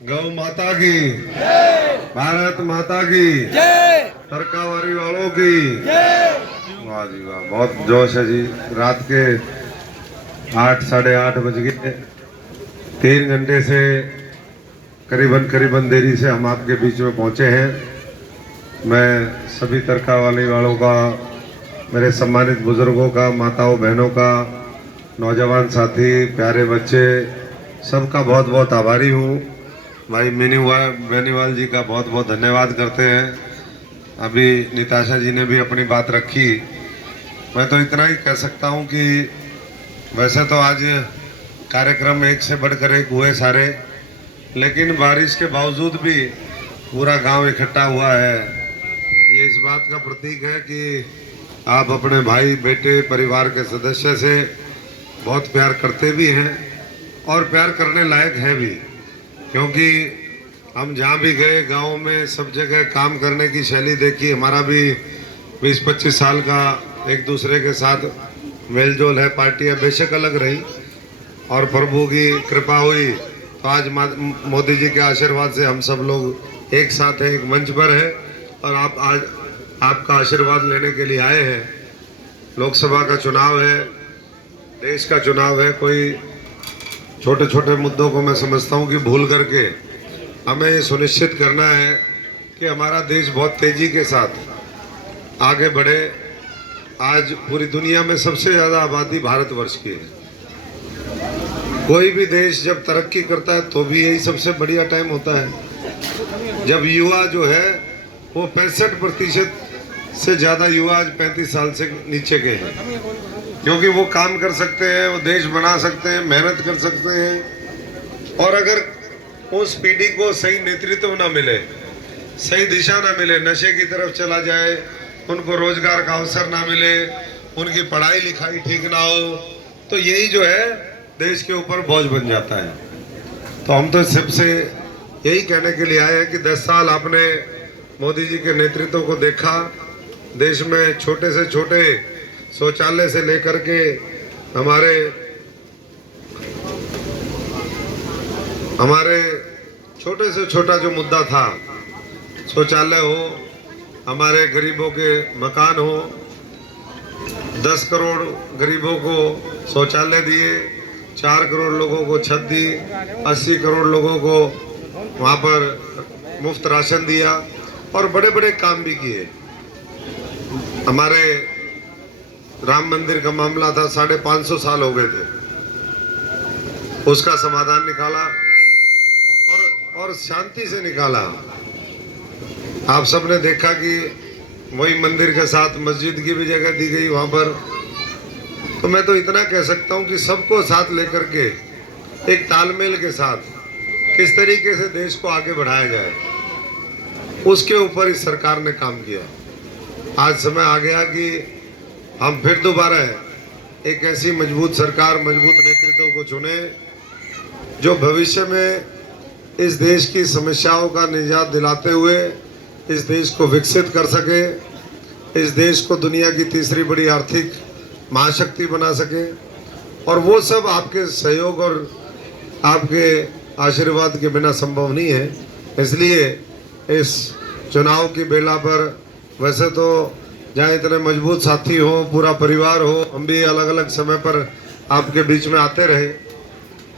गौ माता की, भारत माता की, तरकावारी वालों की। वाह जी वाह, बहुत जोश है जी। रात के 8 साढ़े 8 बज गए। 3 घंटे से करीबन करीबन देरी से हम आपके बीच में पहुंचे हैं। मैं सभी तरकावाली वालों का, मेरे सम्मानित बुजुर्गों का, माताओं बहनों का, नौजवान साथी, प्यारे बच्चे, सबका बहुत बहुत आभारी हूँ। भाई बेनीवाल जी का बहुत बहुत धन्यवाद करते हैं। अभी निताशा जी ने भी अपनी बात रखी। मैं तो इतना ही कह सकता हूँ कि वैसे तो आज कार्यक्रम एक से बढ़कर एक हुए सारे, लेकिन बारिश के बावजूद भी पूरा गांव इकट्ठा हुआ है। ये इस बात का प्रतीक है कि आप अपने भाई बेटे परिवार के सदस्य से बहुत प्यार करते भी हैं और प्यार करने लायक है भी, क्योंकि हम जहाँ भी गए गांव में सब जगह काम करने की शैली देखी। हमारा भी 20-25 साल का एक दूसरे के साथ मेलजोल है। पार्टियां बेशक अलग रही और प्रभु की कृपा हुई तो आज मोदी जी के आशीर्वाद से हम सब लोग एक साथ हैं, एक मंच पर है और आप आज आपका आशीर्वाद लेने के लिए आए हैं। लोकसभा का चुनाव है, देश का चुनाव है। कोई छोटे छोटे मुद्दों को मैं समझता हूँ कि भूल करके हमें ये सुनिश्चित करना है कि हमारा देश बहुत तेजी के साथ आगे बढ़े। आज पूरी दुनिया में सबसे ज़्यादा आबादी भारतवर्ष की है। कोई भी देश जब तरक्की करता है तो भी यही सबसे बढ़िया टाइम होता है जब युवा जो है वो 65% से ज़्यादा युवा आज 35 साल से नीचे के हैं, क्योंकि वो काम कर सकते हैं, वो देश बना सकते हैं, मेहनत कर सकते हैं। और अगर उस पीढ़ी को सही नेतृत्व ना मिले, सही दिशा ना मिले, नशे की तरफ चला जाए, उनको रोजगार का अवसर ना मिले, उनकी पढ़ाई लिखाई ठीक ना हो, तो यही जो है देश के ऊपर बोझ बन जाता है। तो हम तो सबसे यही कहने के लिए आए हैं कि 10 साल आपने मोदी जी के नेतृत्व को देखा। देश में छोटे से छोटे शौचालय से लेकर के हमारे छोटे से छोटा जो मुद्दा था, शौचालय हो, हमारे गरीबों के मकान हो, 10 करोड़ गरीबों को शौचालय दिए, 4 करोड़ लोगों को छत दी, 80 करोड़ लोगों को वहाँ पर मुफ्त राशन दिया और बड़े बड़े काम भी किए। हमारे राम मंदिर का मामला था, 550 साल हो गए थे, उसका समाधान निकाला और शांति से निकाला। आप सबने देखा कि वही मंदिर के साथ मस्जिद की भी जगह दी गई वहाँ पर। तो मैं तो इतना कह सकता हूँ कि सबको साथ लेकर के एक तालमेल के साथ किस तरीके से देश को आगे बढ़ाया जाए, उसके ऊपर इस सरकार ने काम किया। आज समय आ गया कि हम फिर दोबारा एक ऐसी मजबूत सरकार, मजबूत नेतृत्व को चुने जो भविष्य में इस देश की समस्याओं का निजात दिलाते हुए इस देश को विकसित कर सके, इस देश को दुनिया की तीसरी बड़ी आर्थिक महाशक्ति बना सके। और वो सब आपके सहयोग और आपके आशीर्वाद के बिना संभव नहीं है। इसलिए इस चुनाव की बेला पर वैसे तो जहाँ इतने मजबूत साथी हो, पूरा परिवार हो, हम भी अलग अलग समय पर आपके बीच में आते रहे,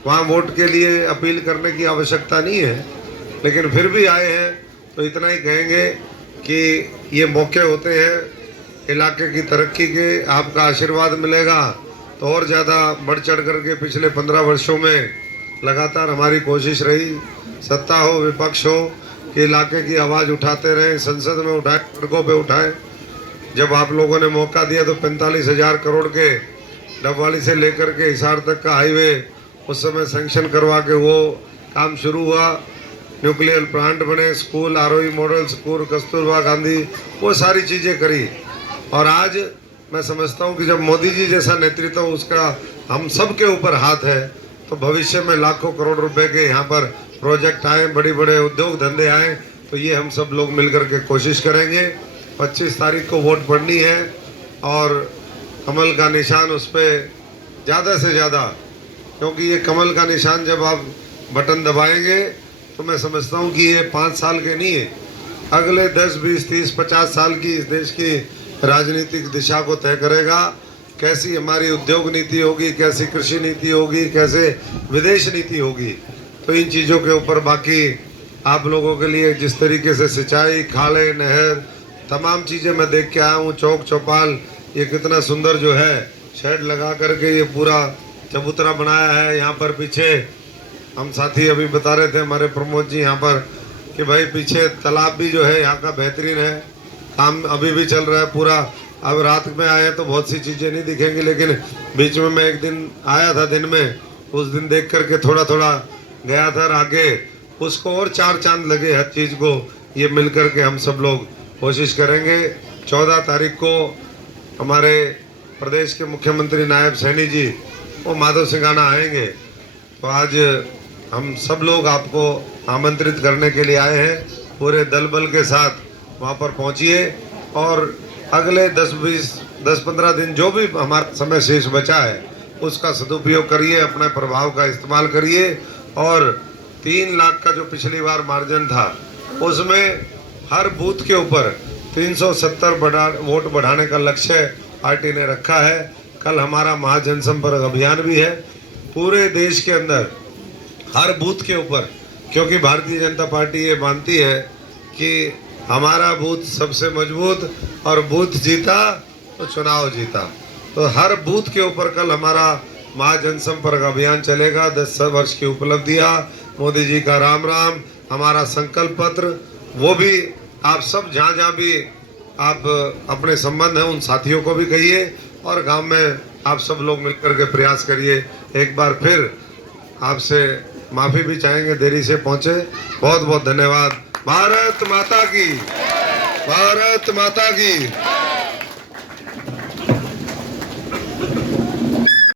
वहाँ वोट के लिए अपील करने की आवश्यकता नहीं है, लेकिन फिर भी आए हैं तो इतना ही कहेंगे कि ये मौके होते हैं इलाके की तरक्की के। आपका आशीर्वाद मिलेगा तो और ज़्यादा बढ़ चढ़ करके पिछले 15 वर्षों में लगातार हमारी कोशिश रही, सत्ता हो विपक्ष हो, कि इलाके की आवाज़ उठाते रहे, संसद में उठाए, सड़कों पे उठाए। जब आप लोगों ने मौका दिया तो 45,000 करोड़ के डबवाली से लेकर के हिसार तक का हाईवे उस समय सैंक्शन करवा के वो काम शुरू हुआ। न्यूक्लियर प्लांट बने, school, ROE model school, Kasturba Gandhi, वो सारी चीज़ें करी। और आज मैं समझता हूँ कि जब मोदी जी जैसा नेतृत्व उसका हम सब के ऊपर हाथ है, तो भविष्य में लाखों करोड़ रुपए के यहाँ पर प्रोजेक्ट आए, बड़े बड़े उद्योग धंधे आए, तो ये हम सब लोग मिलकर के कोशिश करेंगे। 25 तारीख को वोट पड़नी है और कमल का निशान उस पर ज़्यादा से ज़्यादा, क्योंकि ये कमल का निशान जब आप बटन दबाएंगे तो मैं समझता हूँ कि ये 5 साल के नहीं है, अगले 10, 20, 30, 50 साल की इस देश की राजनीतिक दिशा को तय करेगा। कैसी हमारी उद्योग नीति होगी, कैसी कृषि नीति होगी, कैसे विदेश नीति होगी, तो इन चीज़ों के ऊपर बाकी आप लोगों के लिए जिस तरीके से सिंचाई, खाले, नहर, तमाम चीज़ें मैं देख के आया हूँ। चौक चौपाल ये कितना सुंदर जो है शेड लगा करके ये पूरा चबूतरा बनाया है। यहाँ पर पीछे हम साथी अभी बता रहे थे हमारे प्रमोद जी यहाँ पर कि भाई पीछे तालाब भी जो है यहाँ का बेहतरीन है, काम अभी भी चल रहा है पूरा। अब रात में आए तो बहुत सी चीज़ें नहीं दिखेंगी, लेकिन बीच में मैं एक दिन आया था दिन में, उस दिन देख करके थोड़ा थोड़ा गया था, आगे उसको और 4 चांद लगे हर चीज़ को। ये मिल करके हम सब लोग कोशिश करेंगे। 14 तारीख को हमारे प्रदेश के मुख्यमंत्री नायब सैनी जी वो माधव सिंघाना आएंगे, तो आज हम सब लोग आपको आमंत्रित करने के लिए आए हैं। पूरे दल बल के साथ वहाँ पर पहुँचिए और अगले 10-15 दिन जो भी हमारा समय शेष बचा है उसका सदुपयोग करिए, अपने प्रभाव का इस्तेमाल करिए। और 3 लाख का जो पिछली बार मार्जिन था उसमें हर बूथ के ऊपर 370 वोट बढ़ाने का लक्ष्य पार्टी ने रखा है। कल हमारा महाजनसंपर्क अभियान भी है पूरे देश के अंदर, हर बूथ के ऊपर, क्योंकि भारतीय जनता पार्टी ये मानती है कि हमारा बूथ सबसे मजबूत, और बूथ जीता तो चुनाव जीता। तो हर बूथ के ऊपर कल हमारा महाजनसंपर्क अभियान चलेगा। 10 वर्ष की उपलब्धियां, मोदी जी का राम राम, हमारा संकल्प पत्र, वो भी आप सब जहाँ जहाँ भी आप अपने संबंध हैं उन साथियों को भी कहिए, और गांव में आप सब लोग मिलकर के प्रयास करिए। एक बार फिर आपसे माफ़ी भी चाहेंगे देरी से पहुँचे। बहुत बहुत धन्यवाद। भारत माता की, भारत माता की।